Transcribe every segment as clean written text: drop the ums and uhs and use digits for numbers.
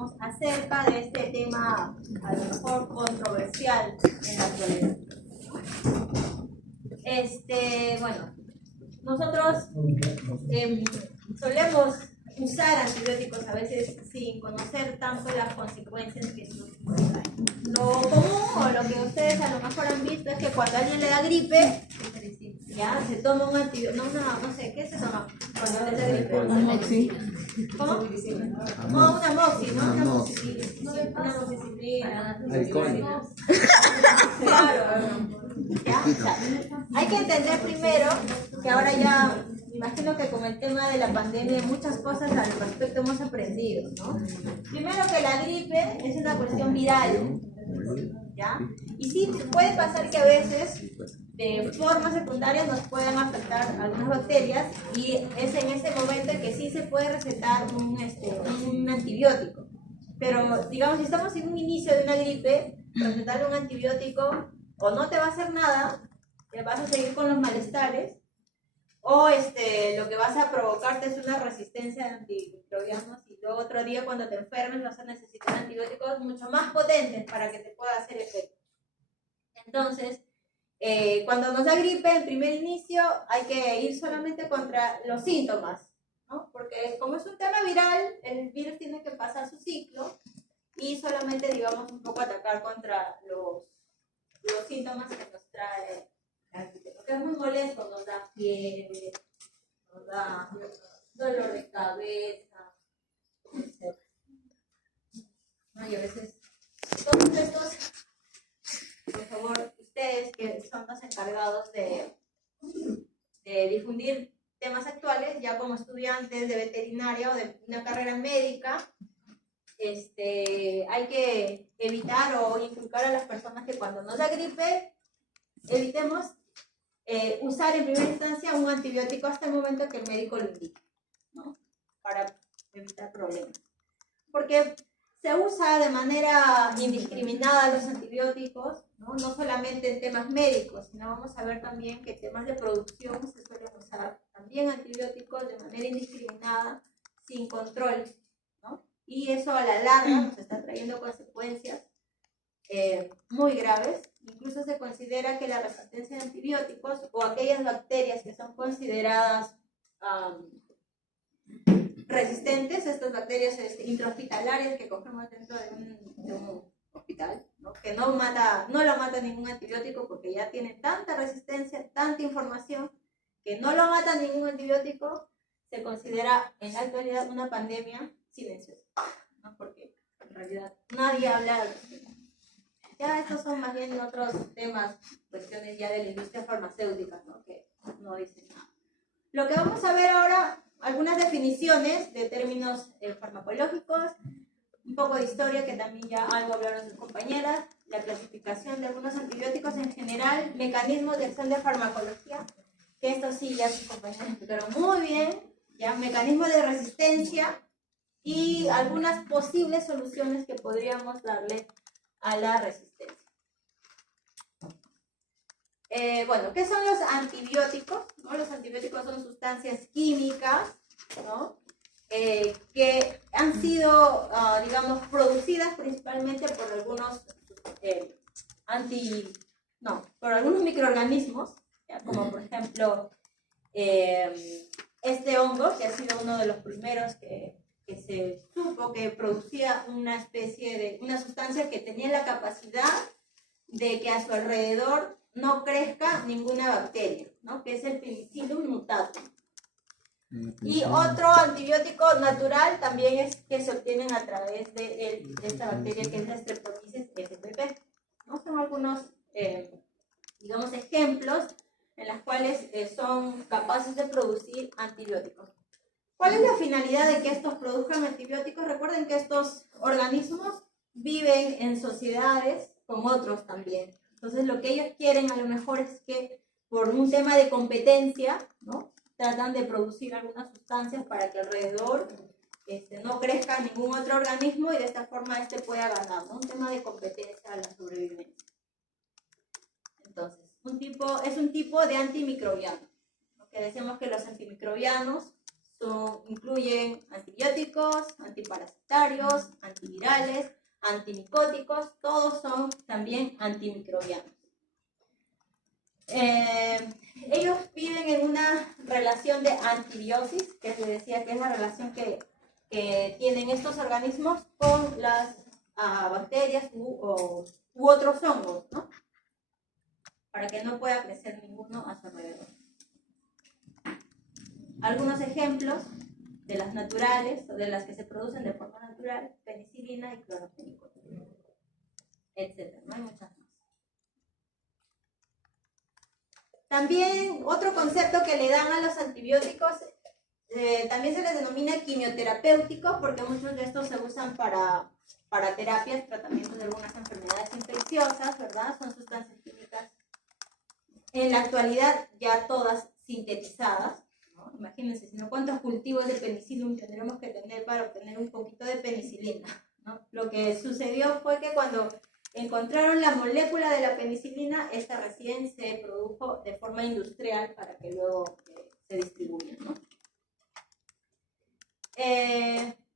conversemos acerca de este tema a lo mejor controversial en la actualidad. Bueno, nosotros solemos usar antibióticos a veces sin conocer tanto las consecuencias que estos traen. Lo común o lo que ustedes a lo mejor han visto es que cuando a alguien le da gripe, ya se toma un antibiótico, no sé, ¿qué se toma cuando le da gripe? Un moxi. ¿Cómo? No, una moxi, ¿no? Una moxicilina. Alcohol. Claro. ¿Ya? O sea, hay que entender primero que ahora ya, me imagino que con el tema de la pandemia muchas cosas al respecto hemos aprendido, ¿no? Primero que la gripe es una cuestión viral, ¿ya? Y sí puede pasar que a veces de forma secundaria nos puedan afectar algunas bacterias y es en ese momento en que sí se puede recetar un antibiótico. Pero digamos, si estamos en un inicio de una gripe, recetarle un antibiótico o no te va a hacer nada, te vas a seguir con los malestares, o lo que vas a provocarte es una resistencia de antimicrobianos y luego otro día cuando te enfermes vas a necesitar antibióticos mucho más potentes para que te pueda hacer efecto. Entonces, cuando nos da gripe en primer inicio hay que ir solamente contra los síntomas, ¿no? Porque como es un tema viral, el virus tiene que pasar su ciclo y solamente, digamos, un poco atacar contra los síntomas que nos trae la gripe. Porque es muy molesto, nos da fiebre, nos da dolor de cabeza, etc. ¿No? Y a veces todos estos, por favor, ustedes que son los encargados de difundir temas actuales, ya como estudiantes de veterinaria o de una carrera médica, hay que evitar o inculcar a las personas que cuando nos da gripe, evitemos usar en primera instancia un antibiótico hasta el momento que el médico lo indique, ¿no? Para evitar problemas. Porque se usa de manera indiscriminada los antibióticos, ¿no? No solamente en temas médicos, sino vamos a ver también que en temas de producción se suelen usar también antibióticos de manera indiscriminada, sin control, ¿no? Y eso a la larga nos está trayendo consecuencias muy graves. Incluso se considera que la resistencia a antibióticos o aquellas bacterias que son consideradas resistentes, estas bacterias intrahospitalarias que cogemos dentro de un hospital, ¿no? Que no lo mata ningún antibiótico porque ya tiene tanta resistencia, tanta información, que no lo mata ningún antibiótico, se considera en la actualidad una pandemia silenciosa, ¿no? Porque en realidad nadie habla de los temas. Ya estos son más bien otros temas, cuestiones ya de la industria farmacéutica, ¿no? Que no dicen nada. Lo que vamos a ver ahora, algunas definiciones de términos farmacológicos, un poco de historia que también ya algo hablaron sus compañeras, la clasificación de algunos antibióticos en general, mecanismos de acción de farmacología, que esto sí ya sus compañeras explicaron muy bien, ya mecanismos de resistencia y algunas posibles soluciones que podríamos darle a la resistencia. Bueno, ¿qué son los antibióticos? ¿No? Los antibióticos son sustancias químicas, ¿no? Que han sido, digamos, producidas principalmente por algunos por algunos microorganismos, ¿ya? Como por ejemplo este hongo, que ha sido uno de los primeros que se supo que producía una sustancia que tenía la capacidad de que a su alrededor no crezca ninguna bacteria, ¿no? Que es el Penicillium mutatum. Y otro antibiótico natural también es que se obtienen a través de esta bacteria que es la Streptomyces spp, ¿no? Son algunos, digamos, ejemplos en los cuales son capaces de producir antibióticos. ¿Cuál es la finalidad de que estos produzcan antibióticos? Recuerden que estos organismos viven en sociedades con otros también. Entonces, lo que ellos quieren a lo mejor es que por un tema de competencia, ¿no? Tratan de producir algunas sustancias para que alrededor no crezca ningún otro organismo y de esta forma pueda ganar, ¿no? Un tema de competencia a la sobrevivencia. Entonces, es un tipo de antimicrobiano, ¿no? Que decimos que los antimicrobianos incluyen antibióticos, antiparasitarios, antivirales, antimicóticos, todos son también antimicrobianos. Ellos viven en una relación de antibiosis, que se decía que es la relación que tienen estos organismos con las bacterias u otros hongos, ¿no? Para que no pueda crecer ninguno a su alrededor. Algunos ejemplos de las naturales o de las que se producen de forma natural: penicilina y clorofenicotina, etc. No hay muchas más. También otro concepto que le dan a los antibióticos, también se les denomina quimioterapéuticos, porque muchos de estos se usan para terapias, tratamientos de algunas enfermedades infecciosas, ¿verdad? Son sustancias químicas en la actualidad ya todas sintetizadas, ¿no? Imagínense, sino cuántos cultivos de penicilina tendremos que tener para obtener un poquito de penicilina, ¿no? Lo que sucedió fue que cuando encontraron la molécula de la penicilina, esta recién se produjo de forma industrial para que luego se distribuya, ¿no?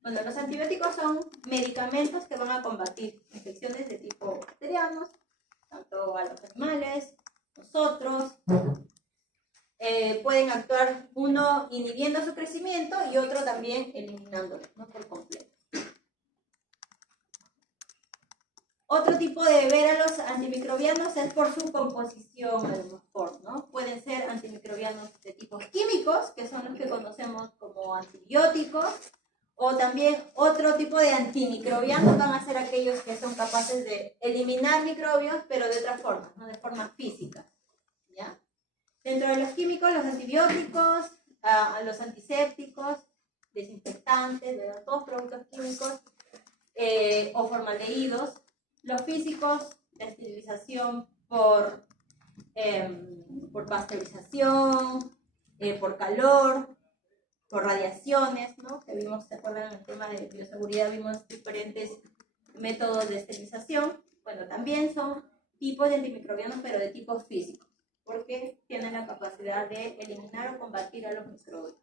Bueno, los antibióticos son medicamentos que van a combatir infecciones de tipo bacterianos, tanto a los animales, nosotros. Pueden actuar uno inhibiendo su crecimiento y otro también eliminándolo, no por completo. Otro tipo de ver a los antimicrobianos es por su composición, a lo mejor, ¿no? Pueden ser antimicrobianos de tipos químicos, que son los que conocemos como antibióticos, o también otro tipo de antimicrobianos van a ser aquellos que son capaces de eliminar microbios, pero de otra forma, no de forma física, ¿ya? Dentro de los químicos, los antibióticos, los antisépticos, desinfectantes, ¿verdad? Todos productos químicos o formaldehídos. Los físicos, la esterilización por pasteurización, por calor, por radiaciones, ¿no? Que vimos, ¿se acuerdan? En el tema de bioseguridad vimos diferentes métodos de esterilización. Bueno, también son tipos de antimicrobianos, pero de tipo físico, porque tienen la capacidad de eliminar o combatir a los microbios.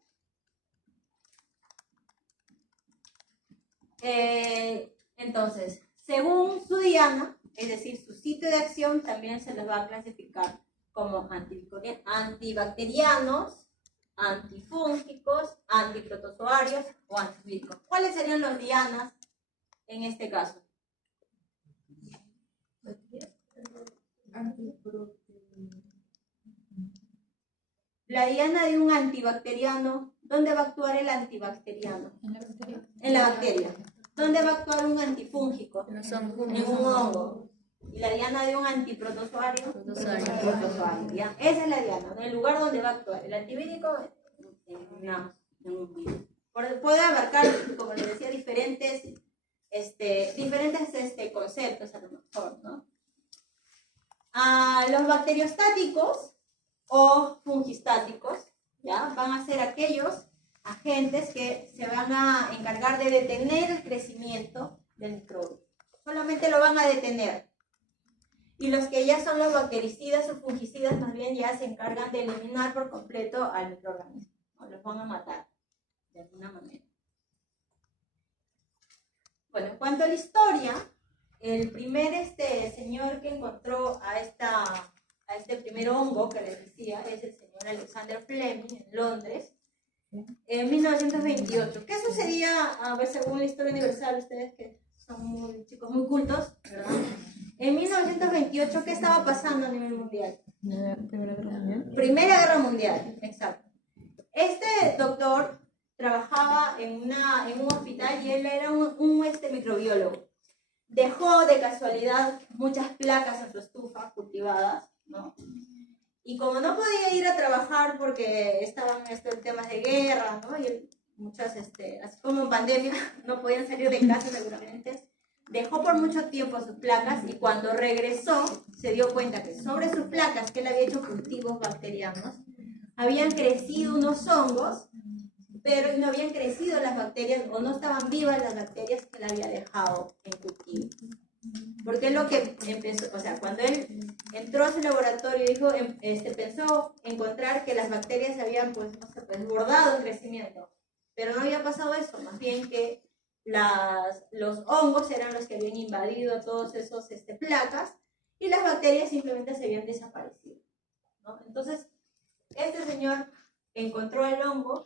Entonces, según su diana, es decir, su sitio de acción, también se les va a clasificar como antibacterianos, antifúngicos, antiprotozoarios o antivídicos. ¿Cuáles serían los dianas en este caso? La diana de un antibacteriano, ¿dónde va a actuar el antibacteriano? En la bacteria. En la bacteria. ¿Dónde va a actuar un antifúngico? En un hongo. ¿Y la diana de un antiprotozoario? Protozoario. ¿Ya? Esa es la diana, ¿no? El lugar donde va a actuar. El antivírico en un virus. Puede abarcar, como les decía, diferentes conceptos a lo mejor, ¿no? Los bacteriostáticos o fungistáticos, ¿ya? Van a ser aquellos agentes que se van a encargar de detener el crecimiento del microbio. Solamente lo van a detener. Y los que ya son los bactericidas o fungicidas más bien ya se encargan de eliminar por completo al microorganismo, o los van a matar de alguna manera. Bueno, en cuanto a la historia, el primer señor que encontró a este primer hongo que les decía es el señor Alexander Fleming en Londres en 1928. ¿Qué sucedía? A ver, según la historia universal, ustedes que son chicos muy cultos, ¿verdad? En 1928, ¿qué estaba pasando a nivel mundial? Primera Guerra Mundial. Primera Guerra Mundial, exacto. Este doctor trabajaba en un hospital y él era un microbiólogo. Dejó de casualidad muchas placas en su estufa cultivadas, ¿no? Y como no podía ir a trabajar porque estaban temas de guerra, ¿no? Y muchas, así como en pandemia, no podían salir de casa seguramente, dejó por mucho tiempo sus placas y cuando regresó se dio cuenta que sobre sus placas, que él había hecho cultivos bacterianos, habían crecido unos hongos, pero no habían crecido las bacterias o no estaban vivas las bacterias que él había dejado en cultivo. Porque es lo que empezó, o sea, cuando él entró a su laboratorio, pensó encontrar que las bacterias habían, desbordado el crecimiento, pero no había pasado eso, más bien que los hongos eran los que habían invadido todos esos placas y las bacterias simplemente se habían desaparecido, ¿no? Entonces, este señor encontró el hongo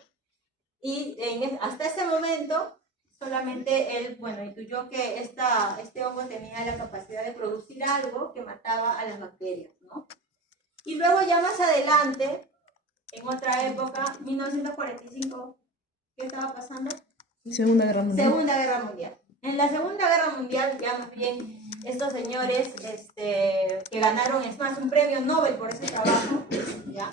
y hasta ese momento solamente él, bueno, intuyó que este hongo tenía la capacidad de producir algo que mataba a las bacterias, ¿no? Y luego ya más adelante, en otra época, 1945, ¿qué estaba pasando? Segunda Guerra Mundial. Segunda Guerra Mundial. En la Segunda Guerra Mundial, ya más bien, estos señores que ganaron, es más, un premio Nobel por ese trabajo, ¿ya?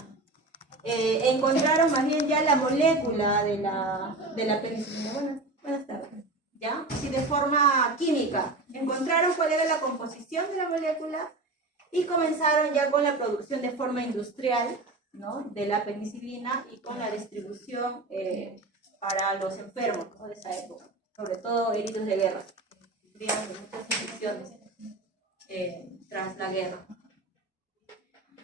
Encontraron más bien ya la molécula de la penicilina. Buenas tardes. ¿Ya? Sí, de forma química. Encontraron cuál era la composición de la molécula y comenzaron ya con la producción de forma industrial, ¿no?, de la penicilina y con la distribución para los enfermos, ¿no?, de esa época, sobre todo heridos de guerra, que sufrían muchas infecciones tras la guerra.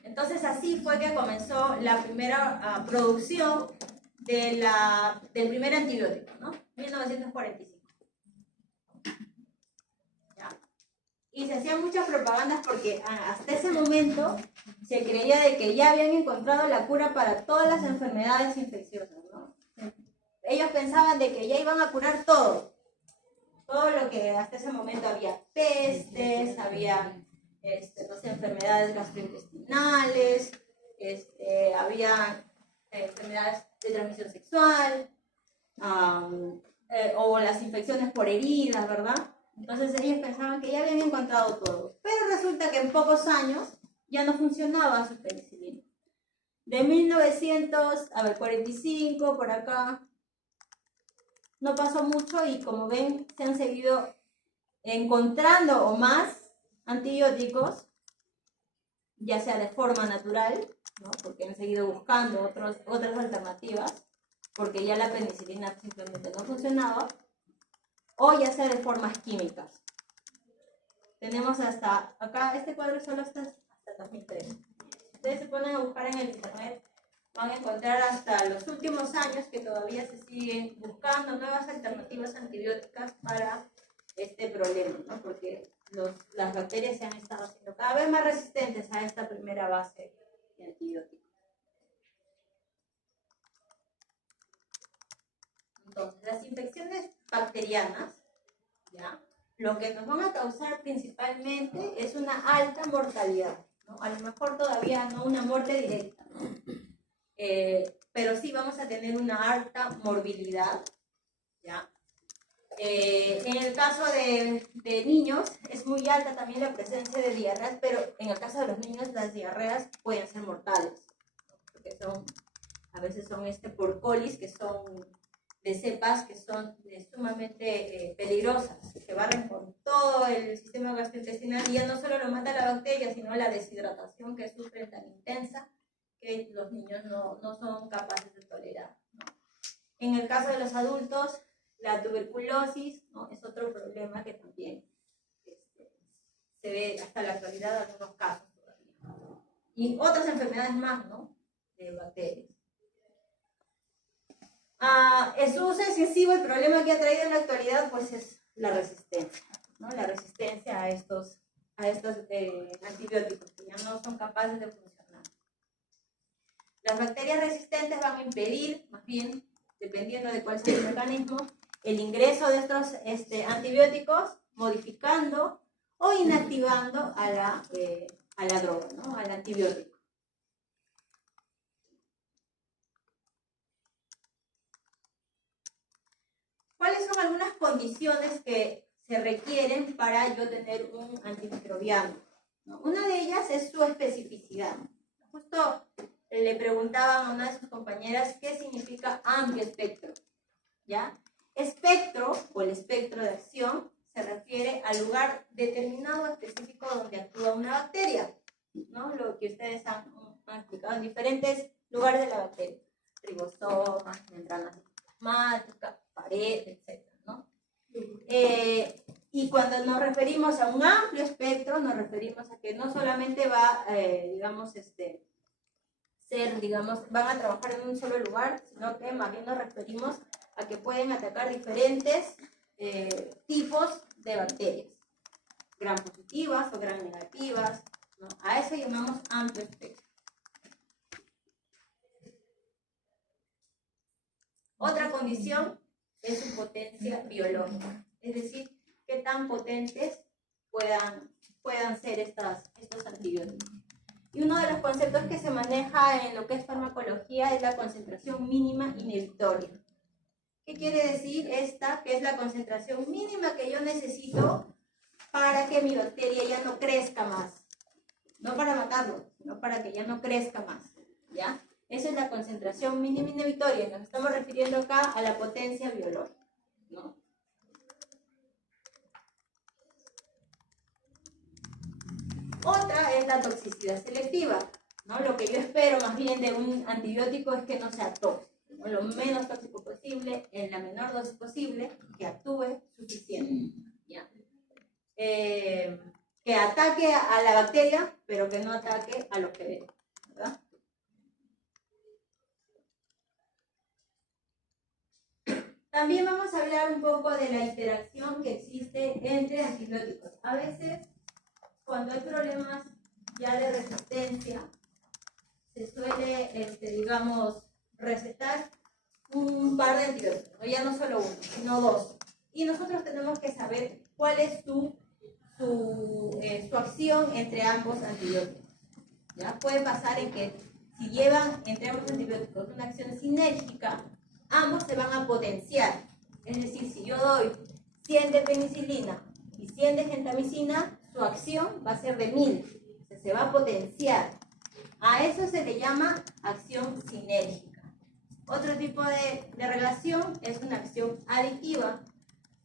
Entonces así fue que comenzó la primera producción del primer antibiótico, ¿no? 1945. ¿Ya? Y se hacían muchas propagandas porque hasta ese momento se creía de que ya habían encontrado la cura para todas las enfermedades infecciosas, ¿no? Ellos pensaban de que ya iban a curar todo lo que hasta ese momento había pestes, había no sé, enfermedades gastrointestinales, había enfermedades de transmisión sexual, o las infecciones por heridas, ¿verdad? Entonces ellos pensaban que ya habían encontrado todo. Pero resulta que en pocos años ya no funcionaba su penicilina. De 1945 por acá, no pasó mucho y como ven, se han seguido encontrando o más antibióticos, ya sea de forma natural, ¿no?, porque han seguido buscando otras alternativas, porque ya la penicilina simplemente no funcionaba, o ya sea de formas químicas. Tenemos hasta acá, este cuadro solo hasta 2003. Ustedes se ponen a buscar en el internet, van a encontrar hasta los últimos años que todavía se siguen buscando nuevas alternativas antibióticas para este problema, ¿no?, porque las bacterias se han estado haciendo cada vez más resistentes a esta primera base de antibióticos. Entonces, las infecciones bacterianas, ¿ya?, lo que nos van a causar principalmente es una alta mortalidad, ¿no? A lo mejor todavía no una muerte directa, ¿no? Pero sí vamos a tener una alta morbilidad, ¿ya? En el caso de niños es muy alta también la presencia de diarreas, pero en el caso de los niños las diarreas pueden ser mortales, ¿no?, porque a veces son por colis, que son de cepas que son sumamente peligrosas, que barren con todo el sistema gastrointestinal y ya no solo lo mata la bacteria, sino la deshidratación que sufren tan intensa que los niños no son capaces de tolerar, ¿no? En el caso de los adultos, la tuberculosis, ¿no?, es otro problema que también se ve hasta la actualidad en algunos casos todavía. Y otras enfermedades más, ¿no?, de bacterias. En su uso excesivo, el problema que ha traído en la actualidad pues es la resistencia, ¿no?, la resistencia a estos antibióticos que ya no son capaces de funcionar. Las bacterias resistentes van a impedir, más bien, dependiendo de cuál sea el mecanismo, el ingreso de estos antibióticos, modificando o inactivando a la droga, ¿no?, al antibiótico. ¿Cuáles son algunas condiciones que se requieren para yo tener un antimicrobiano, ¿no? Una de ellas es su especificidad. Justo le preguntaban a una de sus compañeras qué significa amplio espectro, ¿ya? Espectro, o el espectro de acción, se refiere al lugar determinado específico donde actúa una bacteria, ¿no? Lo que ustedes han explicado en diferentes lugares de la bacteria: ribosomas, membranas plasmáticas, pared, etc., ¿no? Y cuando nos referimos a un amplio espectro, nos referimos a que no solamente va, van a trabajar en un solo lugar, sino que más bien nos referimos a que pueden atacar diferentes tipos de bacterias, gram positivas o gram negativas, ¿no? A eso llamamos amplio espectro. Otra condición es su potencia biológica, es decir, qué tan potentes puedan ser estos antibióticos. Y uno de los conceptos que se maneja en lo que es farmacología es la concentración mínima inhibitoria. ¿Qué quiere decir esta? Que es la concentración mínima que yo necesito para que mi bacteria ya no crezca más. No para matarlo, sino para que ya no crezca más, ¿ya? Esa es la concentración mínima inhibitoria. Nos estamos refiriendo acá a la potencia biológica, ¿no? Otra es la toxicidad selectiva, ¿no? Lo que yo espero más bien de un antibiótico es que no sea tóxico, ¿no? Lo menos tóxico posible, en la menor dosis posible, que actúe suficiente, ¿ya? Que ataque a la bacteria, pero que no ataque a los que ven, ¿verdad? También vamos a hablar un poco de la interacción que existe entre antibióticos. A veces, cuando hay problemas ya de resistencia, se suele, digamos, recetar un par de antibióticos, ¿no? Ya no solo uno, sino dos. Y nosotros tenemos que saber cuál es su acción entre ambos antibióticos. ¿Ya? Puede pasar en que si llevan entre ambos antibióticos una acción sinérgica, ambos se van a potenciar. Es decir, si yo doy 100 de penicilina y 100 de gentamicina, su acción va a ser de 1000. O sea, se va a potenciar. A eso se le llama acción sinérgica. Otro tipo de relación es una acción aditiva.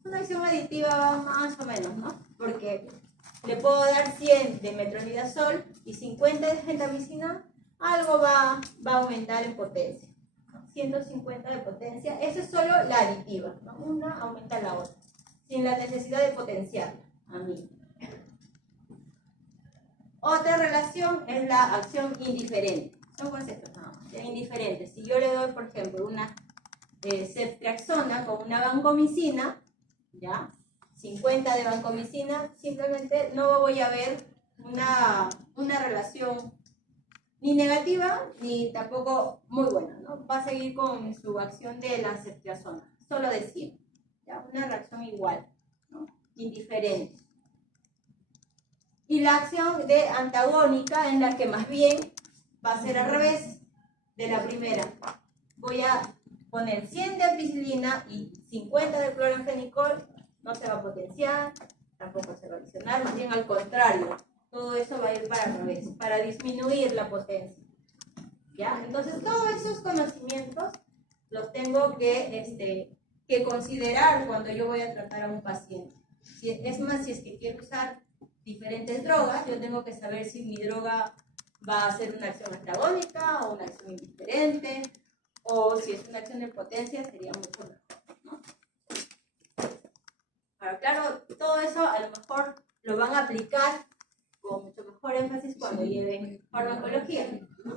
Una acción aditiva va más o menos, ¿no? Porque le puedo dar 100 de metronidazol y 50 de gentamicina, algo va a aumentar en potencia. 150 de potencia, eso es solo la aditiva, ¿no? Una aumenta la otra, sin la necesidad de potenciarla a mí. Otra relación es la acción indiferente. Son conceptos nada más, indiferente. Si yo le doy, por ejemplo, una ceftriaxona con una vancomicina, ¿ya? 50 de vancomicina, simplemente no voy a ver una relación ni negativa ni tampoco muy buena, ¿no? Va a seguir con su acción de la ceftriaxona, solo de 100, ¿ya? Una reacción igual, ¿no? Indiferente. Y la acción de antagónica en la que más bien va a ser al revés de la primera. Voy a poner 100 de ampicilina y 50 de cloranfenicol, no se va a potenciar, tampoco se va a adicionar, más bien al contrario, todo eso va a ir para el revés, para disminuir la potencia. ¿Ya? Entonces, todos esos conocimientos los tengo que considerar cuando yo voy a tratar a un paciente. Es más, si es que quiero usar diferentes drogas, yo tengo que saber si mi droga va a ser una acción antagónica o una acción indiferente, o si es una acción de potencia, sería mucho mejor, ¿no? Pero claro, todo eso a lo mejor lo van a aplicar con mucho mejor énfasis cuando lleven farmacología, ¿no?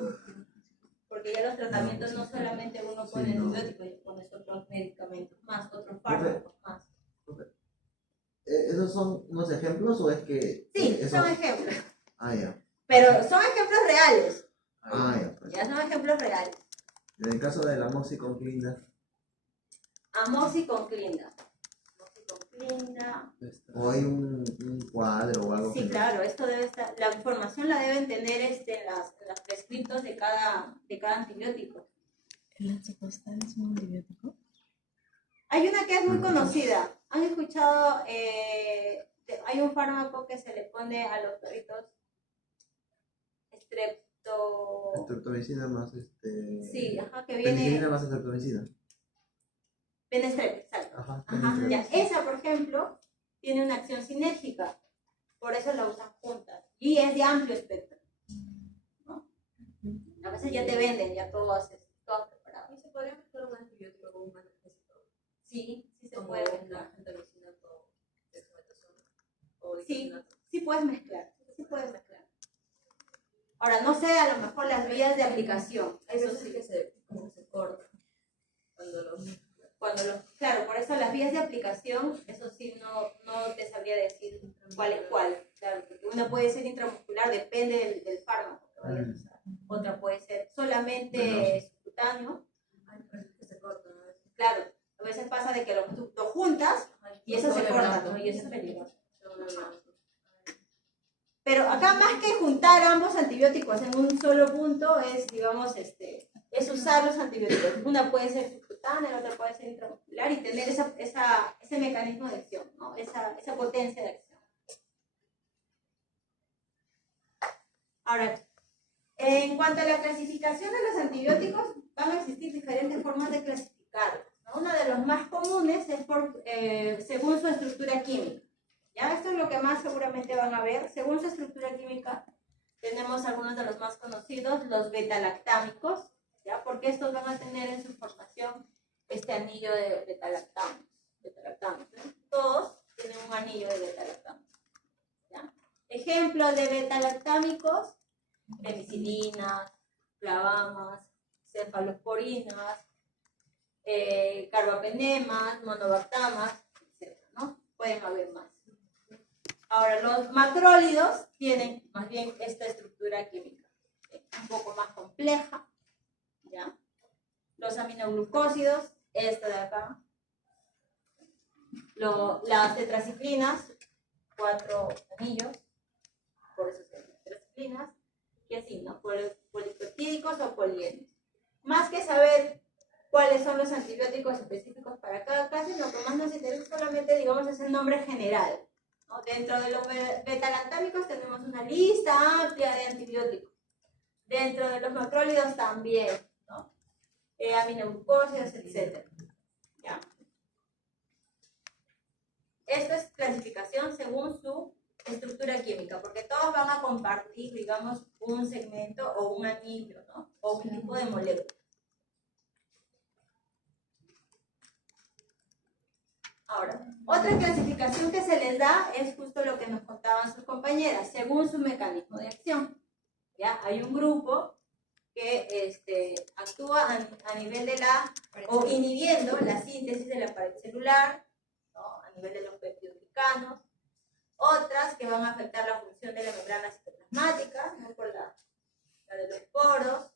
Porque ya los tratamientos no solamente uno pone antibióticos, y pones otros medicamentos más, otros fármacos más. ¿Esos son unos ejemplos o es que...? Sí, son ejemplos. Ah, ya. Pero son ejemplos reales. Ah, ya. Pues. Ya son ejemplos reales. En el caso de la amoxiciclina. Amoxiciclina. ¿O hay un cuadro o algo? Sí, claro, esto debe estar, la información la deben tener las prescriptos de cada antibiótico. ¿El lanzapostal es un antibiótico? Hay una que es muy conocida. ¿Han escuchado? Hay un fármaco que se le pone a los perritos, Streptomicina más Sí, ajá, que viene... Penicilina más streptomicina. Penestrep, exacto. Ajá, ya. Esa, por ejemplo, tiene una acción sinérgica. Por eso la usan juntas. Y es de amplio espectro, ¿no? A veces ya te venden, ya todo preparado. ¿Y se podría mezclar un antibiótico con un analgésico? Sí, sí se Como puede la mezclar. gentamicina con dexametasona o Sí, diclofenac. sí puedes mezclar. Sí puedes mezclar. Ahora, no sé, a lo mejor las vías de aplicación. Hay Eso veces sí. que se corta cuando los claro, por eso las vías de aplicación, eso sí, no te sabría decir cuál es cuál. Claro, porque una puede ser intramuscular, depende del fármaco que vayas a usar. Otra puede ser solamente subcutáneo. Claro, a veces pasa de que lo juntas y eso se corta, ¿no? Y eso es peligroso. Pero acá más que juntar ambos antibióticos en un solo punto es, digamos, es usar los antibióticos. Una puede ser subcutánea, la otra puede ser intramuscular y tener ese mecanismo de acción, ¿no? Esa potencia de acción. Ahora, en cuanto a la clasificación de los antibióticos, van a existir diferentes formas de clasificarlos, ¿no? Una de los más comunes es según su estructura química. ¿Ya? Esto es lo que más seguramente van a ver. Según su estructura química, tenemos algunos de los más conocidos, los beta-lactámicos, ¿ya? Porque estos van a tener en su formación este anillo de beta-lactámicos, ¿no? Todos tienen un anillo de beta-lactámicos, ¿ya? Ejemplos de beta-lactámicos: penicilinas, clavamas, cefalosporinas, carbapenemas, monobactamas, etc., ¿no? Pueden haber más. Ahora, los macrólidos tienen más bien esta estructura química, un poco más compleja, ¿ya? Los aminoglucósidos, esta de acá. Las tetraciclinas, 4 anillos, por eso se llaman tetraciclinas, y así, ¿no? Polipeptídicos o poliédricos. Más que saber cuáles son los antibióticos específicos para cada caso, lo que más nos interesa solamente, digamos, es el nombre general, ¿no? Dentro de los beta-lactámicos tenemos una lista amplia de antibióticos. Dentro de los macrólidos también, ¿no? Aminoglucósidos, etc. ¿Ya? Esto es clasificación según su estructura química, porque todos van a compartir, digamos, un segmento o un anillo, ¿no? O un tipo de molécula. Ahora, otra clasificación que se les da es justo lo que nos contaban sus compañeras, según su mecanismo de acción. ¿Ya? Hay un grupo que actúa a nivel de o inhibiendo la síntesis de la pared celular, ¿no? A nivel de los peptidoglicanos. Otras que van a afectar la función de la membrana citoplasmática, ¿no? Por la de los poros,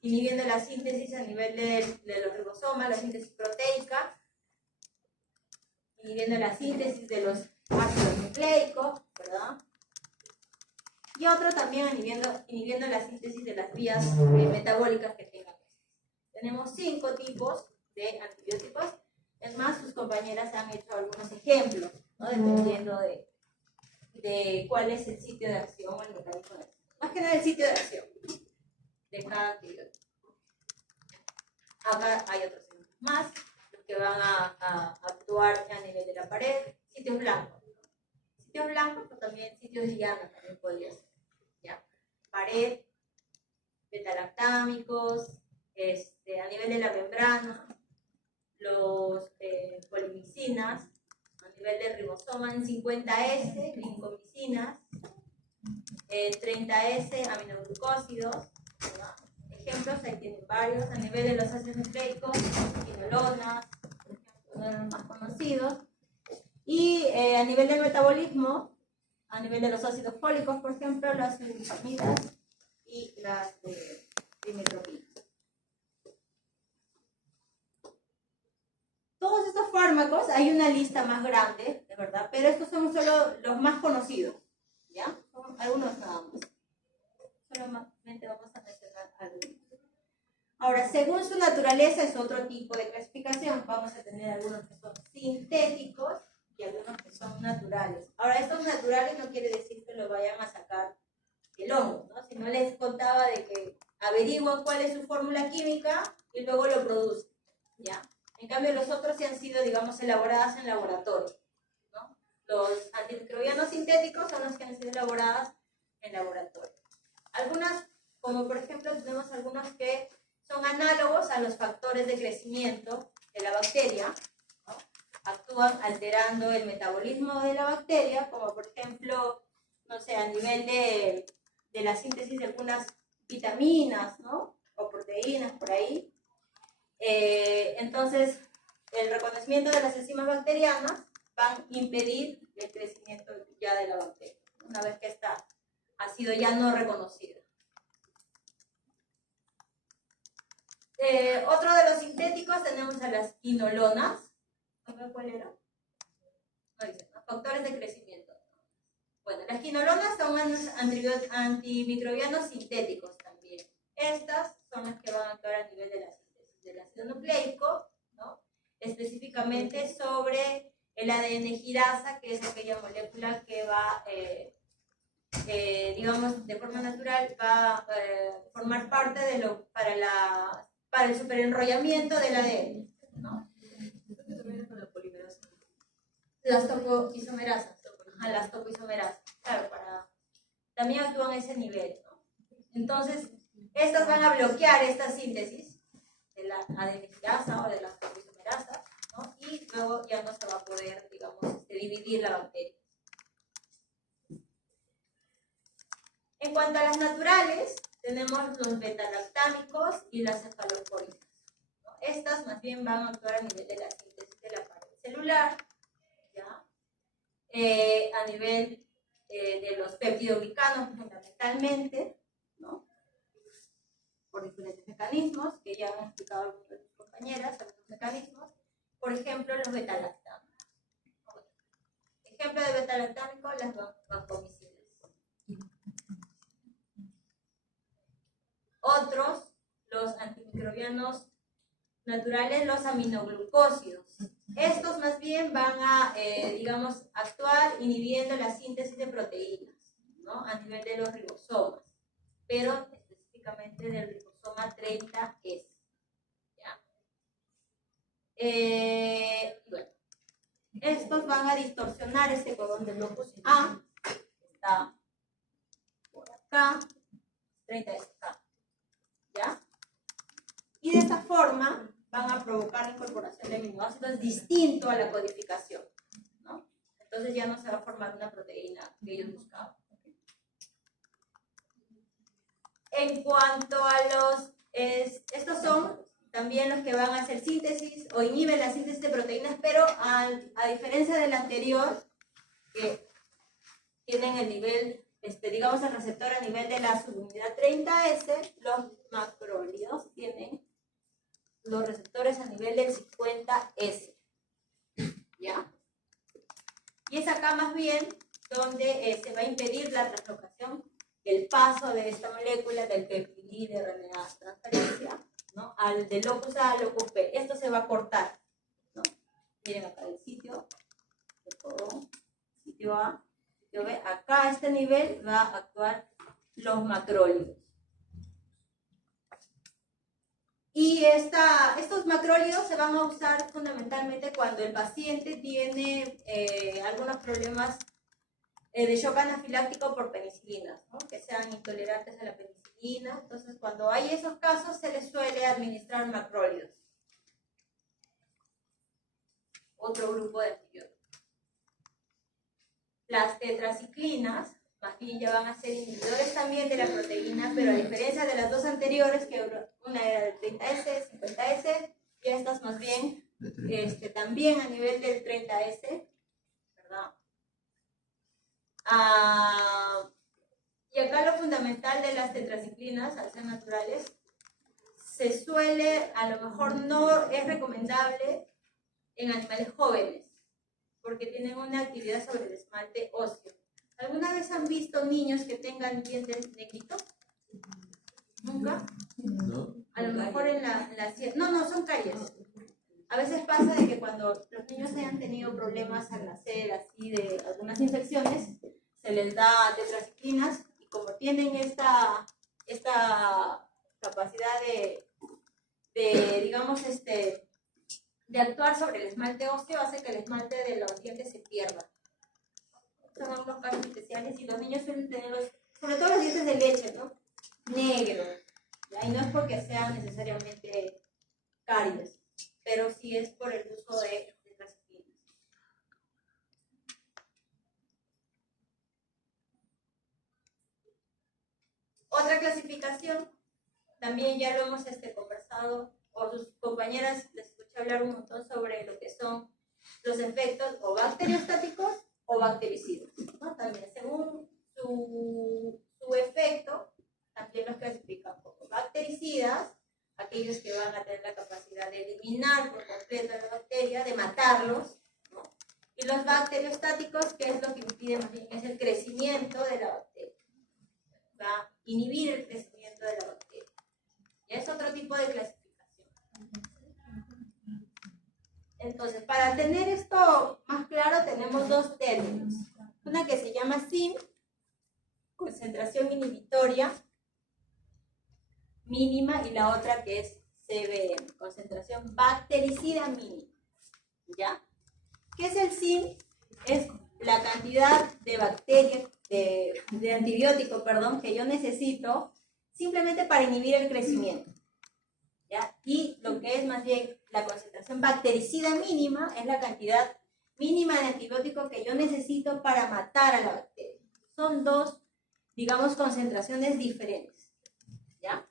inhibiendo la síntesis a nivel de los ribosomas, la síntesis proteica, inhibiendo la síntesis de los ácidos nucleicos, ¿verdad? Y otro también inhibiendo la síntesis de las vías metabólicas que tengan. Tenemos 5 tipos de antibióticos. Es más, sus compañeras han hecho algunos ejemplos, ¿no? Dependiendo de cuál es el sitio de acción o el mecanismo de acción. Más que nada el sitio de acción de cada antibiótico. Acá hay otros ejemplos más, los que van a actuar a nivel de la pared. Sitios blancos. Sitios blancos, pero también sitios llanos también podría ser. ¿Ya? Pared, beta-lactámicos, a nivel de la membrana, los polimicinas, a nivel del ribosoma en 50S, lincomicinas, 30S, aminoglucósidos, ¿verdad? Ejemplos, ahí tienen varios, a nivel de los ácidos nucleicos, quinolonas, uno de los más conocidos, y a nivel del metabolismo, a nivel de los ácidos fólicos, por ejemplo, las glutamidas y las dimetropinas. Todos estos fármacos, hay una lista más grande, de verdad, pero estos son solo los más conocidos, ¿ya? Son algunos nada más. Solamente vamos a mencionar algunos. Ahora, según su naturaleza es otro tipo de clasificación. Vamos a tener algunos que son sintéticos y algunos que son naturales. Ahora, estos naturales no quiere decir que lo vayan a sacar el hongo, ¿no? Si no les contaba de que averiguan cuál es su fórmula química y luego lo producen, ¿ya? En cambio, los otros sí han sido, digamos, elaboradas en laboratorio, ¿no? Los antimicrobianos sintéticos son los que han sido elaboradas en laboratorio. Algunas, como por ejemplo, tenemos algunos que son análogos a los factores de crecimiento de la bacteria, ¿no? Actúan alterando el metabolismo de la bacteria, como por ejemplo, no sé, a nivel de la síntesis de algunas vitaminas, ¿no? O proteínas por ahí. Entonces, el reconocimiento de las enzimas bacterianas van a impedir el crecimiento ya de la bacteria, una vez que esta ha sido ya no reconocida. Otro de los sintéticos tenemos a las quinolonas. ¿Cuál era? No dice, ¿no? Factores de crecimiento. Bueno, las quinolonas son antimicrobianos sintéticos también. Estas son las que van a actuar a nivel de la síntesis del ácido nucleico, ¿no? Específicamente sobre el ADN girasa, que es aquella molécula que va, digamos, de forma natural, va a formar parte de lo para el superenrollamiento del ADN, ¿no? Las topoisomerasas, las topoisomerasas, claro, también actúan a ese nivel, ¿no? Entonces, estas van a bloquear esta síntesis de la adenosina o de las topoisomerasas, ¿no? Y luego ya no se va a poder, digamos, dividir la bacteria. En cuanto a las naturales, tenemos los beta-lactámicos y las cefaloporinas, ¿no? Estas más bien van a actuar a nivel de la síntesis de la pared celular, ¿ya? A nivel de los peptidoglicanos fundamentalmente, ¿no? Por diferentes mecanismos que ya han explicado algunas de sus compañeras, algunos mecanismos. Por ejemplo, los beta-lactámicos. Ejemplo de beta-lactámico, las vancomicinas. Otros, los antimicrobianos naturales, los aminoglucósidos. Estos más bien van a, digamos, actuar inhibiendo la síntesis de proteínas, ¿no? A nivel de los ribosomas, pero específicamente del ribosoma 30S. ¿Ya? Bueno, estos van a distorsionar este codón del locus A, que está por acá, 30S acá, ¿ya? Y de esta forma van a provocar la incorporación de aminoácidos distinto a la codificación, ¿no? Entonces ya no se va a formar una proteína que ellos buscaban. En cuanto a los, estos son también los que van a hacer síntesis o inhiben la síntesis de proteínas, pero a diferencia del anterior, que tienen el nivel, digamos el receptor a nivel de la subunidad 30S, los macrólidos tienen los receptores a nivel del 50S, ¿ya? Y es acá más bien donde se va a impedir la translocación, el paso de esta molécula del peptidil de RNA transferencia, ¿no? Del locus A al locus B. Esto se va a cortar, ¿no? Miren acá el sitio, de todo, sitio A, sitio B. Acá a este nivel va a actuar los macrólidos. Y estos macrólidos se van a usar fundamentalmente cuando el paciente tiene algunos problemas de shock anafiláctico por penicilina, ¿no? Que sean intolerantes a la penicilina. Entonces, cuando hay esos casos, se les suele administrar macrólidos. Otro grupo de antibióticos. Las tetraciclinas, más bien ya van a ser inhibidores también de la proteína, pero a diferencia de las dos anteriores, que una era del 30S, 50S, y estas más bien también a nivel del 30S, ¿verdad? Y acá lo fundamental de las tetraciclinas, al ser naturales, se suele, a lo mejor no es recomendable en animales jóvenes, porque tienen una actividad sobre el esmalte óseo. ¿Alguna vez han visto niños que tengan dientes negritos? ¿Nunca? No. A lo mejor en la no, son caries. A veces pasa de que cuando los niños hayan tenido problemas al nacer, así de algunas infecciones, se les da tetraciclinas y como tienen esta capacidad de digamos, de actuar sobre el esmalte óseo, hace que el esmalte de los dientes se pierda. Son unos casos especiales y los niños suelen tener, sobre todo los dientes de leche, ¿no? Negros. ¿Ya? Y no es porque sean necesariamente caries, pero sí es por el uso de tetraciclinas. Otra clasificación, también ya lo hemos conversado o sus compañeras les escuché hablar un montón sobre lo que son los efectos o bacteriostáticos o bactericidas, ¿no? También según su efecto, también los clasifican como bactericidas, aquellos que van a tener la capacidad de eliminar por completo a la bacteria, de matarlos, ¿no? Y los bacteriostáticos, que es lo que impide más bien, es el crecimiento de la bacteria. Va a inhibir el crecimiento de la bacteria. Y es otro tipo de clasificación. Entonces, para tener esto más claro, tenemos dos términos. Una que se llama SIM, concentración inhibitoria mínima, y la otra que es CBM, concentración bactericida mínima. ¿Ya? ¿Qué es el SIM? Es la cantidad de bacterias, de antibiótico, perdón, que yo necesito simplemente para inhibir el crecimiento. ¿Ya? Y lo que es más bien la concentración bactericida mínima es la cantidad mínima de antibiótico que yo necesito para matar a la bacteria. Son dos, digamos, concentraciones diferentes. ¿Ya?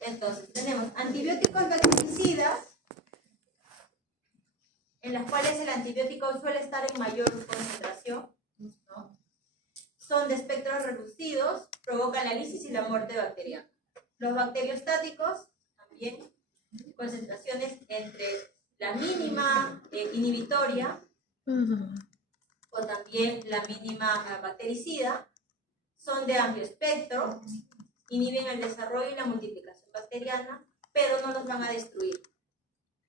Entonces, tenemos antibióticos bactericidas, en las cuales el antibiótico suele estar en mayor concentración, ¿no? Son de espectros reducidos, provocan la lisis y la muerte bacteriana. Los bacteriostáticos, también concentraciones entre la mínima inhibitoria o también la mínima bactericida, son de amplio espectro, inhiben el desarrollo y la multiplicación bacteriana, pero no los van a destruir.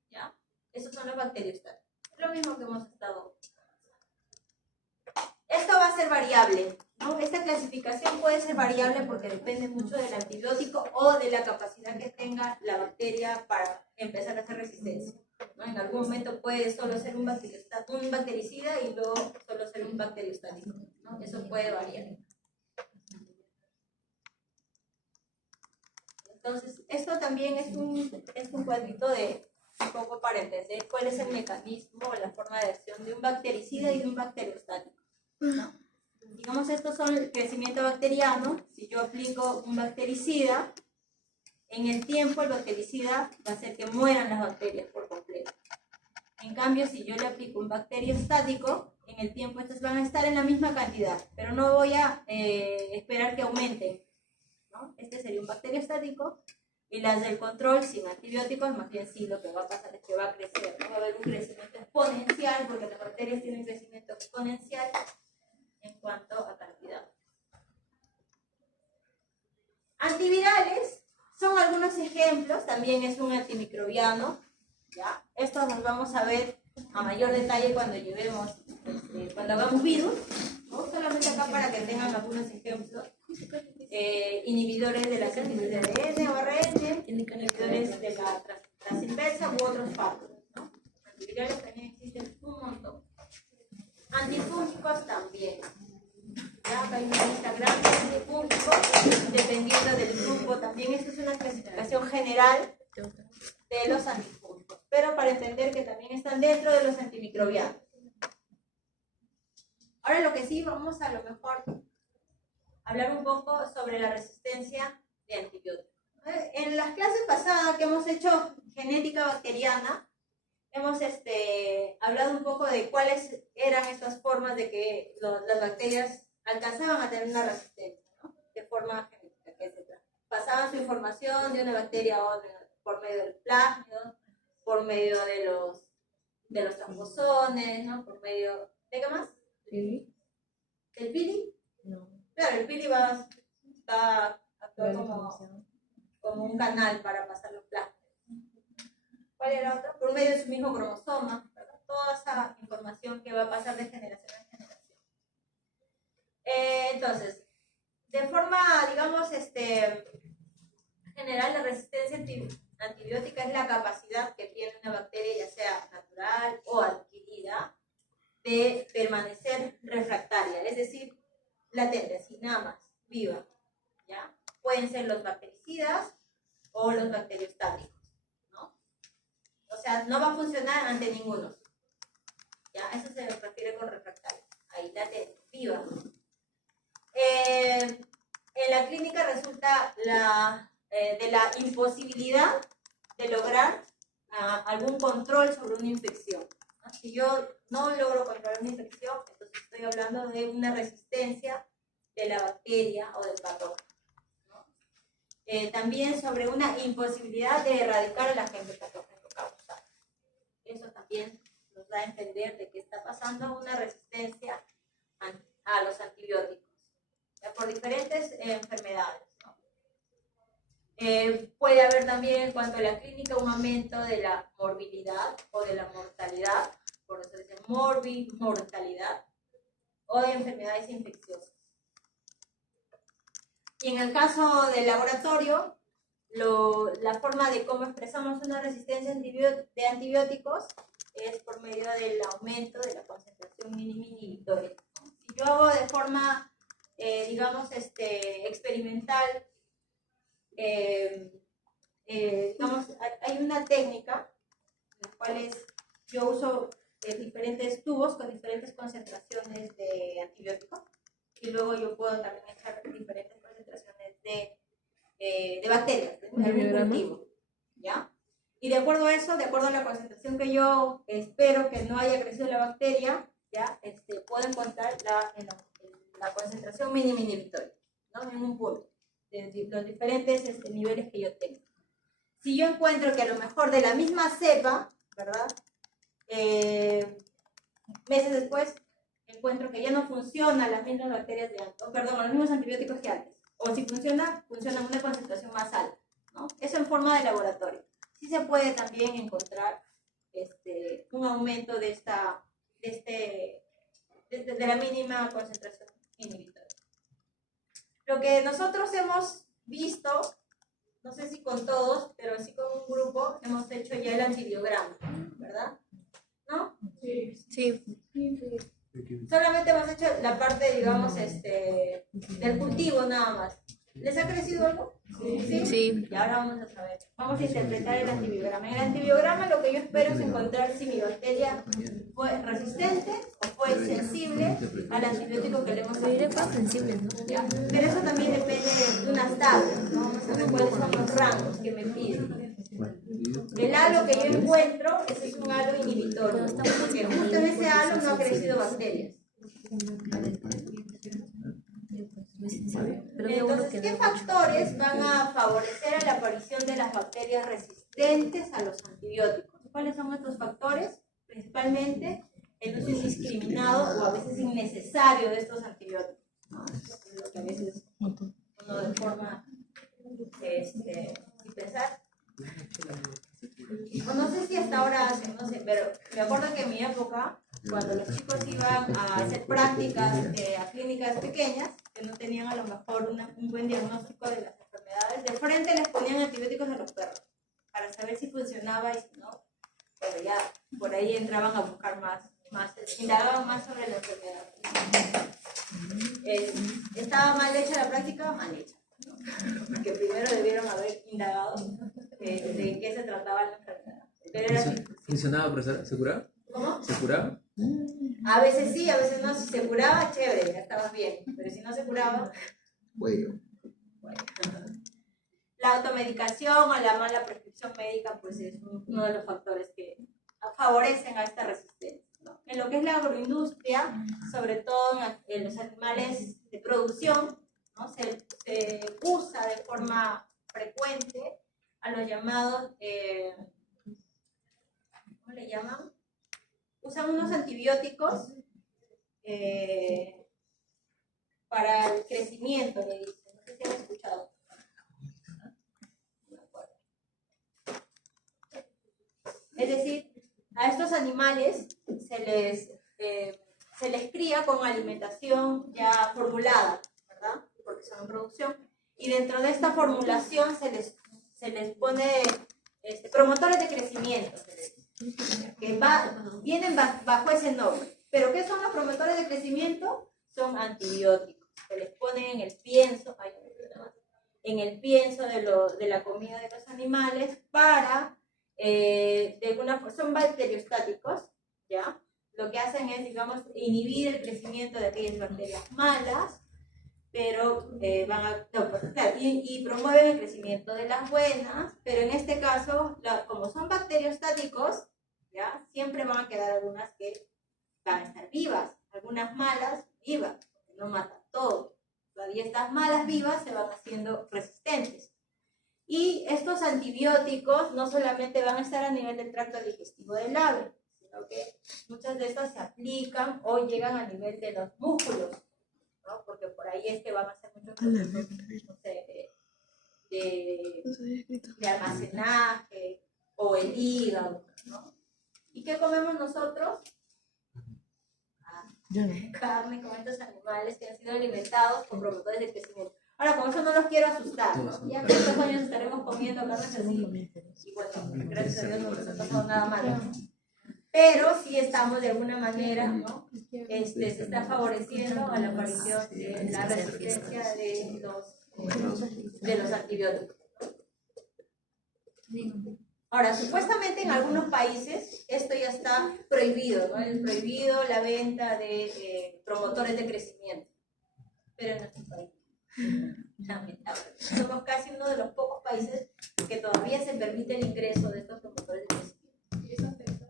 ¿Ya? Esos son los bacteriostáticos. Es lo mismo que hemos estado. Esto va a ser variable, ¿no? Esta clasificación puede ser variable porque depende mucho del antibiótico o de la capacidad que tenga la bacteria para empezar a hacer resistencia, ¿no? En algún momento puede solo ser un bactericida y luego solo ser un bacteriostático, ¿no? Eso puede variar. Entonces, esto también es un cuadrito de un poco para entender cuál es el mecanismo o la forma de acción de un bactericida y de un bacteriostático, ¿no? Digamos, estos son el crecimiento bacteriano. Si yo aplico un bactericida, en el tiempo el bactericida va a hacer que mueran las bacterias por completo. En cambio, si yo le aplico un bacteriostático, en el tiempo estas van a estar en la misma cantidad, pero no voy a esperar que aumenten, ¿no? Este sería un bacteriostático, y las del control sin antibióticos, más bien sí, lo que va a pasar es que va a crecer, ¿no? Va a haber un crecimiento exponencial, porque las bacterias tienen crecimiento exponencial en cuanto a cantidad. Antivirales son algunos ejemplos, también es un antimicrobiano, ¿ya? Estos los vamos a ver a mayor detalle cuando llevemos, cuando hagamos virus, ¿no? Solamente acá para que tengan algunos ejemplos. Inhibidores de la síntesis de ADN o ARN, inhibidores de la transcriptasa inversa u otros fármacos, ¿no? Antivirales también existen un montón. Antifúngicos también. Ya acá hay una lista grande de antifúngicos, dependiendo del grupo. También esto es una clasificación general de los antifúngicos, pero para entender que también están dentro de los antimicrobianos. Ahora lo que sí, vamos a lo mejor hablar un poco sobre la resistencia de antibióticos. En las clases pasadas que hemos hecho genética bacteriana, hemos hablado un poco de cuáles eran estas formas de que las bacterias alcanzaban a tener una resistencia, ¿no? De forma genética, etc. Pasaban su información de una bacteria a otra por medio del plasmido, por medio de los tramposones, ¿no? Por medio... ¿De qué más? ¿Pili? ¿El pili? No. Claro, el pili va a actuar como un canal para pasar los plasmidos. ¿Cuál era otro? Por medio de su mismo cromosoma, ¿verdad? Toda esa información que va a pasar de generación en generación. Entonces, de forma, digamos, general, la resistencia antibiótica es la capacidad que tiene una bacteria, ya sea natural o adquirida, de permanecer refractaria, es decir, latente, así nada más, viva, ¿ya? Pueden ser los bactericidas o los bacteriostáticos, ¿no? O sea, no va a funcionar ante ninguno, ¿ya? Eso se refiere con refractaria, ahí latente, viva. en la clínica resulta de la imposibilidad de lograr algún control sobre una infección, ¿no? Si yo no logro controlar una infección, entonces estoy hablando de una resistencia de la bacteria o del patógeno, ¿no? También sobre una imposibilidad de erradicar el agente patógeno causal. Eso también nos da a entender de que está pasando una resistencia a los antibióticos, ¿ya? Por diferentes enfermedades, ¿no? Puede haber también en cuanto a la clínica un aumento de la morbilidad o de la mortalidad, por eso dice mortalidad, o de enfermedades infecciosas. Y en el caso del laboratorio, la forma de cómo expresamos una resistencia de antibióticos es por medio del aumento de la concentración mínima inhibitoria. Si yo hago de forma, digamos, experimental, digamos, hay una técnica en la cual yo uso diferentes tubos con diferentes concentraciones de antibióticos y luego yo puedo también echar diferentes concentraciones de bacterias, de algún cultivo, ¿ya? Y de acuerdo a eso, de acuerdo a la concentración que yo espero que no haya crecido la bacteria, ¿ya? Puedo encontrar la concentración mínima inhibitoria, ¿no? En un punto, de los diferentes niveles que yo tengo. Si yo encuentro que a lo mejor de la misma cepa, ¿verdad? Meses después encuentro que ya no funcionan las mismas bacterias de antes, perdón, los mismos antibióticos que antes. O si funciona en una concentración más alta, ¿no? Eso en forma de laboratorio. Sí se puede también encontrar un aumento de la mínima concentración inhibitoria. Lo que nosotros hemos visto, no sé si con todos, pero sí con un grupo, hemos hecho ya el antibiograma, ¿verdad? ¿No? Sí. Solamente hemos hecho la parte, digamos, del cultivo nada más. ¿Les ha crecido algo? Sí. Y ahora vamos a saber. Vamos a interpretar el antibiograma. En el antibiograma lo que yo espero es encontrar si mi bacteria fue resistente o fue sensible al antibiótico que le hemos aplicado. Sensible, ¿no? ¿Ya? Pero eso también depende de unas tablas, ¿no? Vamos a ver cuáles son los rangos que me piden. El halo que yo encuentro, ese es un halo inhibitorio, porque justo en ese halo no ha crecido bacterias. Entonces, ¿qué factores van a favorecer a la aparición de las bacterias resistentes a los antibióticos? ¿Cuáles son estos factores? Principalmente el uso indiscriminado o a veces innecesario de estos antibióticos, ¿no? Es lo que a veces uno de forma sin pensar. O no sé si hasta ahora hacen, no sé, pero me acuerdo que en mi época, cuando los chicos iban a hacer prácticas a clínicas pequeñas, que no tenían a lo mejor un buen diagnóstico de las enfermedades, de frente les ponían antibióticos a los perros, para saber si funcionaba y si no, pero ya por ahí entraban a buscar más indagaban más sobre la enfermedad. ¿Estaba mal hecha la práctica? Mal hecha, ¿no? Porque primero debieron haber indagado de qué se trataba la enfermedad. Pero era así. ¿Funcionaba, profesor? ¿Se curaba? ¿Cómo? ¿Se curaba? A veces sí, a veces no. Si se curaba, chévere, ya estabas bien. Pero si no se curaba, Bueno. la automedicación o la mala prescripción médica, pues es uno de los factores que favorecen a esta resistencia, ¿no? En lo que es la agroindustria, sobre todo en los animales de producción, ¿no? Se usa de forma frecuente a los llamados, ¿cómo le llaman? Usan unos antibióticos para el crecimiento, le dicen. No sé si han escuchado. Es decir, a estos animales se les cría con alimentación ya formulada, ¿verdad? Porque son en producción. Y dentro de esta formulación se les pone promotores de crecimiento, que vienen bajo ese nombre. ¿Pero qué son los promotores de crecimiento? Son antibióticos. Se les ponen en el pienso, de la comida de los animales para, de alguna forma, son bacteriostáticos, ¿ya? Lo que hacen es, digamos, inhibir el crecimiento de aquellas bacterias malas pero y promueven el crecimiento de las buenas, pero en este caso, como son bacteriostáticos, ¿ya? Siempre van a quedar algunas que van a estar vivas, algunas malas vivas, porque no matan todo. Todavía estas malas vivas se van haciendo resistentes. Y estos antibióticos no solamente van a estar a nivel del tracto digestivo del ave, sino que muchas de estas se aplican o llegan a nivel de los músculos, ¿no? Porque por ahí es que van a hacer muchos procesos, no sé, de almacenaje o el hígado, ¿no? ¿Y qué comemos nosotros? Carne con estos animales que han sido alimentados con promotores de crecimiento. Ahora, con eso no los quiero asustar, ¿no? Ya que estos años estaremos comiendo carne así. Y bueno, gracias a Dios no nos ha pasado nada malo. Pero sí estamos de alguna manera, ¿no? Se está favoreciendo a la aparición de la resistencia de los antibióticos. Ahora, supuestamente en algunos países esto ya está prohibido, ¿no? Es prohibido la venta de promotores de crecimiento. Pero en nuestro país, lamentablemente, somos casi uno de los pocos países que todavía se permite el ingreso de estos promotores de crecimiento. ¿Y eso afecta?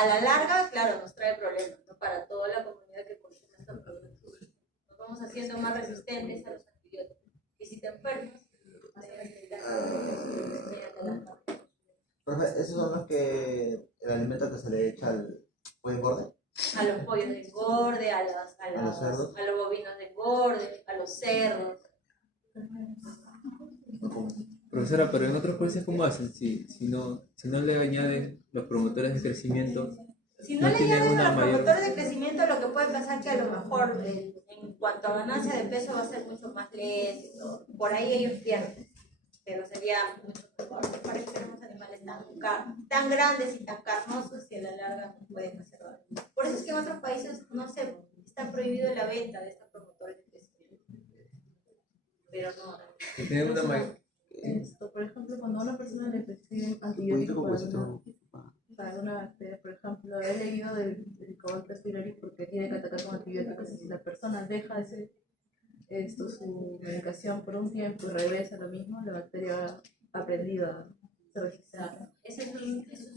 A la larga, claro, nos trae problemas, ¿no? Para toda la comunidad que consume estos productos. Nos vamos haciendo más resistentes a los antibióticos. Y si te enfermas, Profe, ¿esos son los que el alimento que se le echa al pollo engorde? A los pollos de engorde, a los cerdos, a los bovinos de engorde, a los cerdos. Profesora, pero en otros países, ¿cómo hacen? Si no le añaden los promotores de crecimiento, si no le añaden a los promotores de crecimiento, lo que puede pasar que a lo mejor en cuanto a ganancia de peso va a ser mucho más lento. Por ahí ellos pierden, pero sería mucho mejor. Para que tenemos animales tan grandes y tan carnosos que a la larga pueden hacer daño. Por eso es que en otros países no se está prohibido la venta de estos promotores de crecimiento. Pero no. Por ejemplo, cuando a una persona le prescriben antibióticos para una bacteria, por ejemplo, he leído del Helicobacter pylori porque tiene que atacar con antibióticos, y si la persona deja de hacer su medicación por un tiempo y regresa lo mismo, la bacteria ha aprendido a resistir. Ese es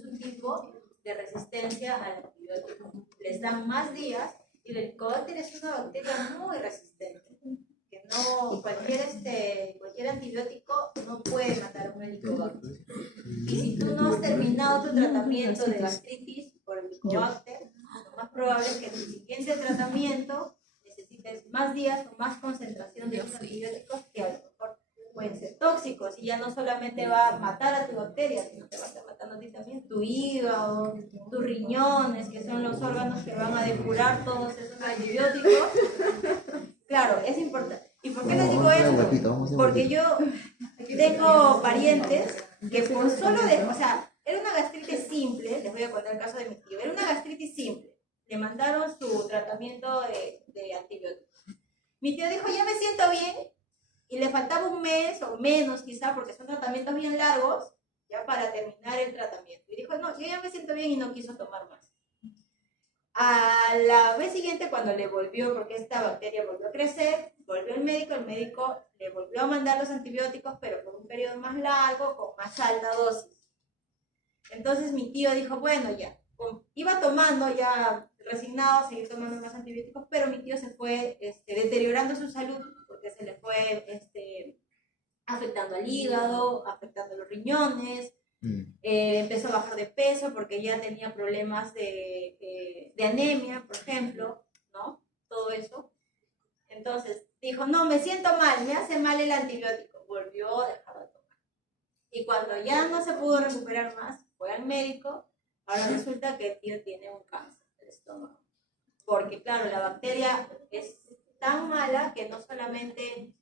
un tipo de resistencia al antibiótico. Les dan más días y el Helicobacter es una bacteria muy resistente. Que no, cualquier antibiótico no puede matar un Helicobacter. Y si tú no has terminado tu tratamiento de gastritis por el Helicobacter, lo más probable es que en tu siguiente tratamiento necesites más días o más concentración de los antibióticos que a lo mejor pueden ser tóxicos, y ya no solamente va a matar a tu bacteria, sino que va a estar matando a ti también tu hígado, tus riñones, que son los órganos que van a depurar todos esos antibióticos. Claro, es importante. ¿Y por qué les digo esto? Porque yo tengo parientes que por solo o sea, era una gastritis simple, les voy a contar el caso de mi tío, era una gastritis simple, le mandaron su tratamiento de antibióticos. Mi tío dijo, ya me siento bien, y le faltaba un mes o menos quizá, porque son tratamientos bien largos, ya para terminar el tratamiento. Y dijo, no, yo ya me siento bien, y no quiso tomar más. A la vez siguiente, cuando le volvió, porque esta bacteria volvió a crecer, volvió el médico le volvió a mandar los antibióticos, pero por un periodo más largo, con más alta dosis. Entonces mi tío dijo, bueno, ya, iba tomando ya resignado a seguir tomando más antibióticos, pero mi tío se fue deteriorando su salud, porque se le fue afectando al hígado, afectando los riñones. Empezó a bajar de peso porque ya tenía problemas de anemia, por ejemplo, ¿no? Todo eso. Entonces dijo, no, me siento mal, me hace mal el antibiótico. Volvió a dejar de tomar. Y cuando ya no se pudo recuperar más, fue al médico. Ahora resulta que el tío tiene un cáncer del estómago. Porque claro, la bacteria es tan mala que no solamente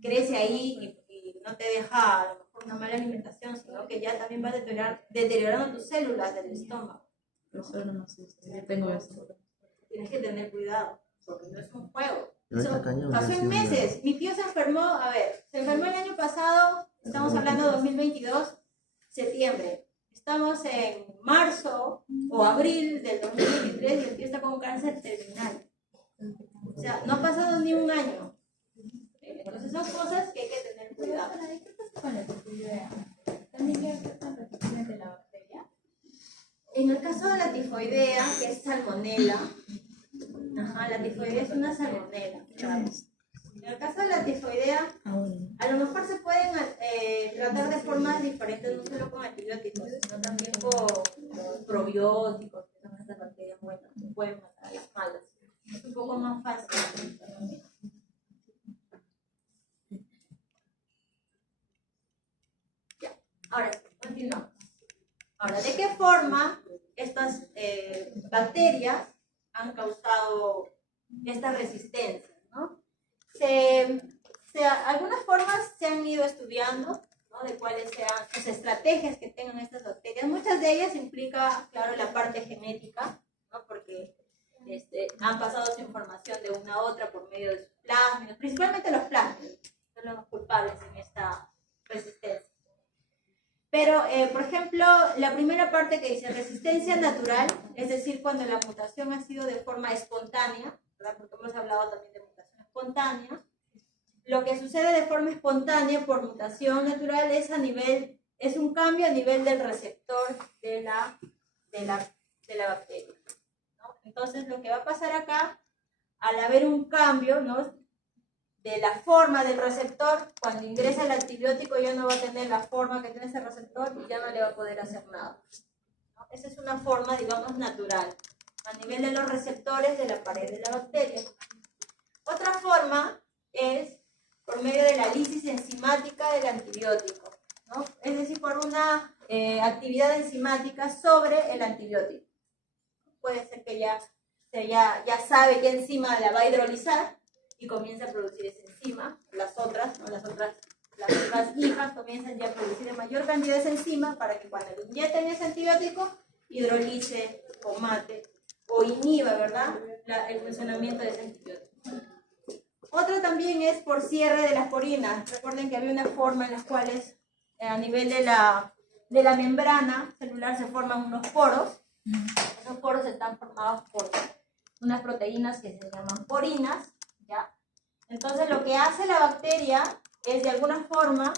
crece ahí y no te deja a lo mejor una mala alimentación, sino que ya también va deteriorando tus células del estómago. Eso no me asusta, yo tengo eso. Tienes que tener cuidado, porque no es un juego. Eso pasó en meses. Mi tío se enfermó, se enfermó el año pasado, estamos hablando de 2022, septiembre. Estamos en marzo o abril del 2023 y el tío está con un cáncer terminal. O sea, no ha pasado ni un año. Entonces son cosas que hay que tener cuidado. ¿Qué pasa con la tifoidea? ¿También qué pasa con la tifoidea de la bacteria? En el caso de la tifoidea, que es salmonela, la tifoidea es una salmonela. En el caso de la tifoidea, a lo mejor se pueden tratar de formas diferentes, no solo con antibióticos, sino también con probióticos, que son estas bacterias buenas, que pueden matar a las malas. Es un poco más fácil. Ya, ahora sí, continuamos. Ahora, ¿de qué forma estas bacterias han causado esta resistencia, ¿no? Algunas formas se han ido estudiando, ¿no? De cuáles sean las estrategias que tengan estas bacterias. Muchas de ellas implica, claro, la parte genética, ¿no? Porque han pasado su información de una a otra por medio de sus plásmidos, principalmente los plásmidos, son los culpables en esta resistencia. Pero, por ejemplo, la primera parte que dice resistencia natural, es decir, cuando la mutación ha sido de forma espontánea, ¿verdad? Porque hemos hablado también de mutación espontánea. Lo que sucede de forma espontánea por mutación natural es un cambio a nivel del receptor de la bacteria, ¿no? Entonces, lo que va a pasar acá, al haber un cambio, ¿no?, de la forma del receptor, cuando ingresa el antibiótico ya no va a tener la forma que tiene ese receptor y ya no le va a poder hacer nada, ¿no? Esa es una forma, digamos, natural, a nivel de los receptores de la pared de la bacteria. Otra forma es por medio de la lisis enzimática del antibiótico, ¿no? Es decir, por una actividad enzimática sobre el antibiótico. Puede ser que ya sabe qué enzima la va a hidrolizar y comienza a producir esa enzima. Las otras hijas comienzan ya a producir en mayor cantidad de esa enzima para que cuando le inyecten ese antibiótico hidrolice o mate o inhiba, ¿verdad?, el funcionamiento de ese antibiótico. Otra también es por cierre de las porinas. Recuerden que había una forma en las cuales a nivel de la membrana celular se forman unos poros. Esos poros están formados por unas proteínas que se llaman porinas, ¿ya? Entonces lo que hace la bacteria es de alguna forma,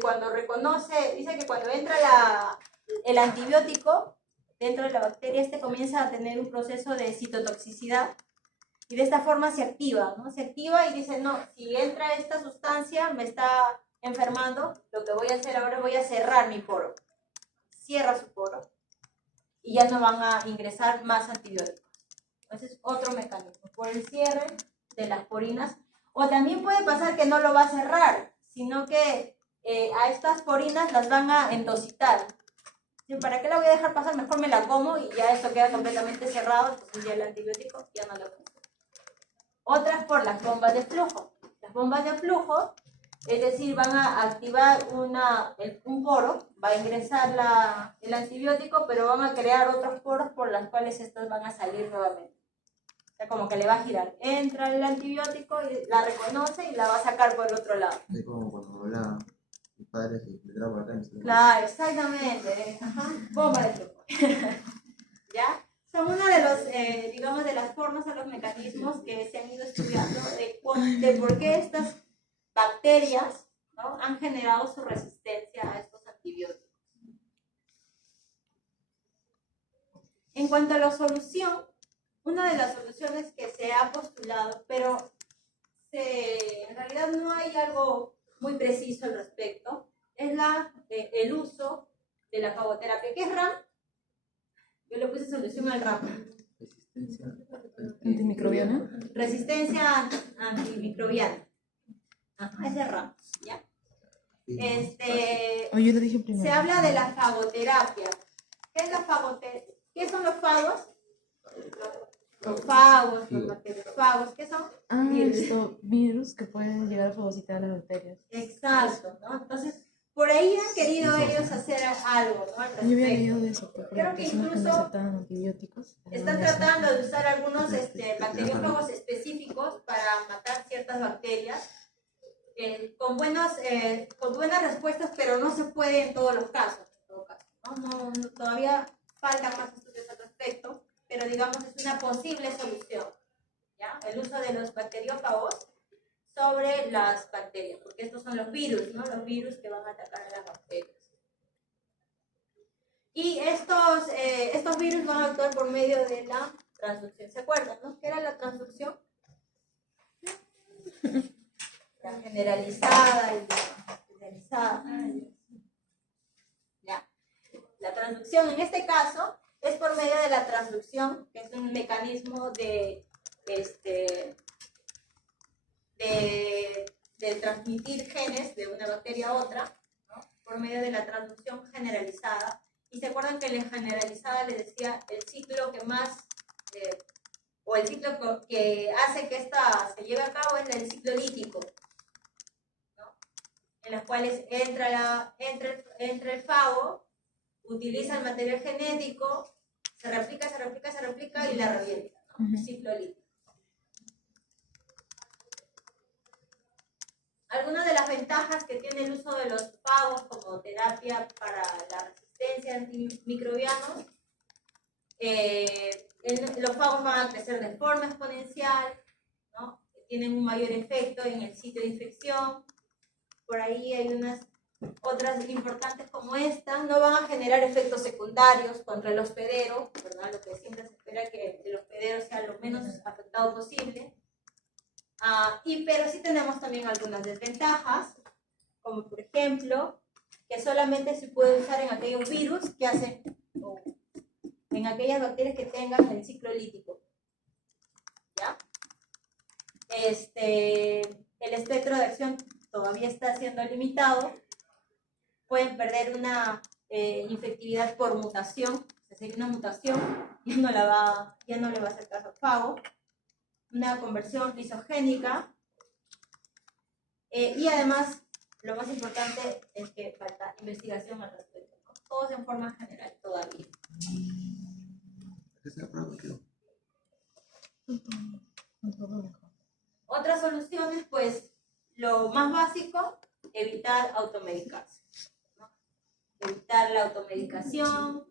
cuando reconoce, dice que cuando entra el antibiótico dentro de la bacteria, comienza a tener un proceso de citotoxicidad. Y de esta forma se activa, ¿no? Se activa y dice, no, si entra esta sustancia, me está enfermando, lo que voy a hacer ahora, voy a cerrar mi poro. Cierra su poro. Y ya no van a ingresar más antibióticos. Entonces, otro mecanismo, por el cierre de las porinas. O también puede pasar que no lo va a cerrar, sino que a estas porinas las van a endocitar. ¿Para qué la voy a dejar pasar? Mejor me la como y ya esto queda completamente cerrado, entonces ya el antibiótico ya no lo funciona. Otras por las bombas de flujo. Las bombas de flujo, es decir, van a activar un poro, va a ingresar el antibiótico, pero van a crear otros poros por los cuales estos van a salir nuevamente. O sea, como que le va a girar. Entra el antibiótico, y la reconoce y la va a sacar por el otro lado. Es como cuando hablaba mis padres y me trajo acá. Claro, exactamente. Ajá. Bomba de flujo. ¿Ya? Son una de los, digamos, de las formas o los mecanismos que se han ido estudiando de por qué estas bacterias, ¿no?, han generado su resistencia a estos antibióticos. En cuanto a la solución, una de las soluciones que se ha postulado, pero en realidad no hay algo muy preciso al respecto, es el uso de la fagoterapia. ¿Qué es RAM? Yo le puse solución al RAM. ¿Antimicrobiana? Resistencia antimicrobiana. Ajá, ese es RAM, ¿ya? Yo lo dije primero. Se habla de la fagoterapia. ¿Qué es la fagoterapia? ¿Qué son los fagos? Los fagos, los bacteriofagos, ¿qué son? Virus que pueden llegar a fagocitar a las bacterias. Exacto, ¿no? Entonces, por ahí han querido ellos hacer algo, ¿no?, al respecto. Yo había leído de eso, porque creo las que personas que no incluso aceptaban antibióticos están tratando de usar algunos bacteriófagos específicos para matar ciertas bacterias con buenas respuestas, pero no se puede en todos los casos, ¿no? Todavía faltan más estudios al respecto, pero digamos es una posible solución. el uso de los bacteriófagos sobre las bacterias, porque estos son los virus, ¿no? Los virus que van a atacar a las bacterias. Y estos virus van a actuar por medio de la transducción. ¿Se acuerdan, no? ¿Qué era la transducción? La generalizada y la especializada. Ya. La transducción en este caso es por medio de la transducción, que es un mecanismo de transmitir genes de una bacteria a otra, ¿no? Por medio de la transducción generalizada. Y se acuerdan que en la generalizada les decía el ciclo que más, o el ciclo que hace que esta se lleve a cabo es el ciclo lítico, ¿no? En los cuales entra el fago, utiliza el material genético, se replica y la revienta, ¿no? Ciclo lítico. Algunas de las ventajas que tiene el uso de los fagos como terapia para la resistencia a antimicrobianos, los fagos van a crecer de forma exponencial, ¿no? Tienen un mayor efecto en el sitio de infección. Por ahí hay unas otras importantes como esta, no van a generar efectos secundarios contra el hospedero, ¿verdad? Lo que siempre se espera que el hospedero sea lo menos afectado posible. Pero sí tenemos también algunas desventajas, como por ejemplo, que solamente se puede usar en aquellos virus que hacen, o en aquellas bacterias que tengan el ciclo lítico. ¿Ya? El espectro de acción todavía está siendo limitado. Pueden perder una infectividad por mutación, es decir, una mutación ya no le va a hacer caso al fago. Una conversión lisogénica, y además lo más importante es que falta investigación al respecto, ¿no? Todos en forma general todavía. Otras soluciones, pues lo más básico, evitar automedicarse, ¿no? Evitar la automedicación,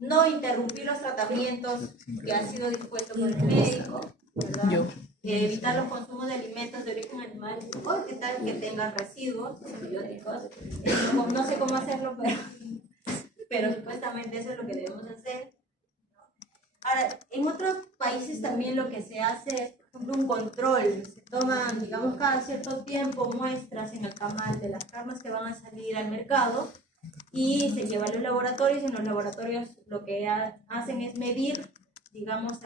no interrumpir los tratamientos que han sido dispuestos por el médico, ¿verdad? Evitar los consumos de alimentos de origen animal o que tal que tengan residuos antibióticos. No sé cómo hacerlo, pero supuestamente eso es lo que debemos hacer. Ahora, en otros países también lo que se hace es, por ejemplo, un control. Se toman, digamos, cada cierto tiempo muestras en el camal de las carnes que van a salir al mercado y se lleva a los laboratorios, y en los laboratorios lo que hacen es medir, digamos,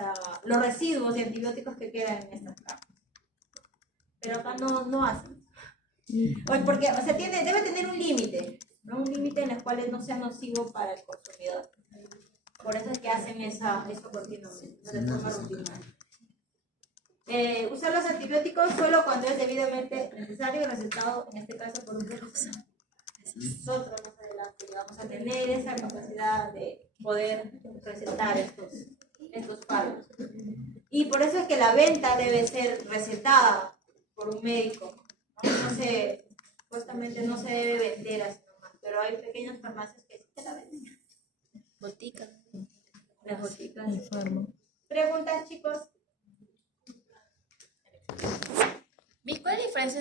los residuos de antibióticos que quedan en estas carnes. Pero acá no hacen. Porque, o sea, debe tener un límite, ¿no? Un límite en el cual no sea nocivo para el consumidor. Por eso es que hacen eso continuamente, de forma rutinaria. Usar los antibióticos solo cuando es debidamente necesario y recetado, en este caso, por un profesional. Nosotros más adelante vamos a tener esa capacidad de poder recetar estos fármacos. Y por eso es que la venta debe ser recetada por un médico, ¿no? Supuestamente no se debe vender así nomás, pero hay pequeñas farmacias que sí te la venden. Botica. Las boticas. ¿Preguntas, chicos? ¿Cuál es la diferencia